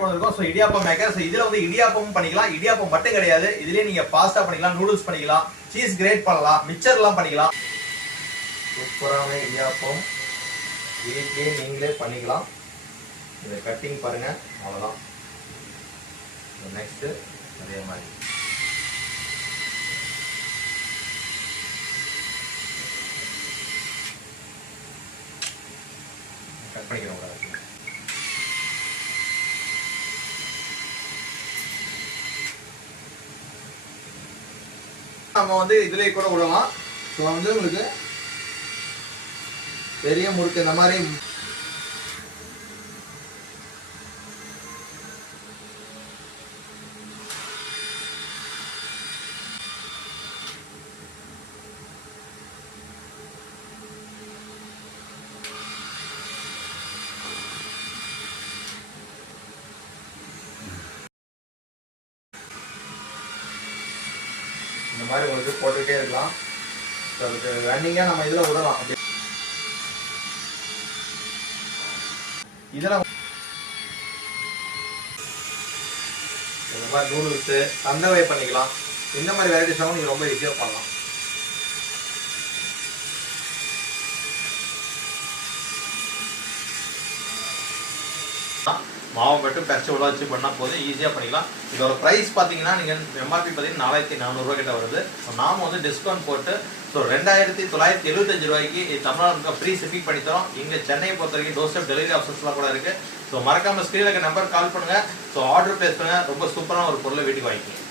So idiyappam maker. So இதுல வந்து இடியாப்பமும் பண்ணிக்கலாம். இடியாப்பம் மட்டும் கிடையாது, இதுலயே நீங்க பாஸ்தா பண்ணிக்கலாம், நூடுல்ஸ் பண்ணிக்கலாம், சீஸ் கிரேட் பண்ணலாம், மிக்சர் எல்லாம் பண்ணிக்கலாம். சூப்பரான இடியாப்பம் வீட்லயே நீங்களே பண்ணிக்கலாம். இதை கட்டிங் பாருங்க, அவ்வளவுதான். நெக்ஸ்ட் அதே மாதிரி கட் பண்ணிக்கிறோம். நம்ம வந்து இதுலயே கூட விடலாம். ஸோ வந்து உங்களுக்கு பெரிய முறுக்கு இந்த மாதிரி இந்த மாதிரி உங்களுக்கு போட்டுக்கிட்டே இருக்கலாம். அதுக்கு ரன்னிங்காக நம்ம இதில் விடலாம். இதில் இந்த மாதிரி நூடுல்ஸு சந்தவை பண்ணிக்கலாம். இந்த மாதிரி வெரைட்டிஸாகவும் நீங்கள் ரொம்ப ஈஸியாக பண்ணலாம். மாவு மட்டும் பறிச்சு உள்ள வச்சு பண்ணால் போதும், ஈஸியாக பண்ணிக்கலாம். இதோட ப்ரைஸ் பார்த்தீங்கன்னா நீங்கள் எம்ஆர்பி பார்த்தீங்கன்னா 4400 கிட்ட வருது. ஸோ நாம வந்து டிஸ்கவுண்ட் போட்டு ஸோ 2975 ரூபாய்க்கு தமிழ்நாடு ஃப்ரீ ஷிப்பிங் பண்ணி தரோம். இங்கே சென்னையை பொறுத்த வரைக்கும் டோர் ஸ்டெப் டெலிவரி ஆப்ஷன்ஸ்லாம் கூட இருக்குது. ஸோ மறக்காமல் ஸ்க்ரீனில் இருக்க நம்பர் கால் பண்ணுங்கள். ஸோ ஆர்டர் பிளேஸ் பண்ணுங்கள். ரொம்ப சூப்பரான ஒரு பொருளை வீட்டுக்கு வாங்கிக்கிங்க.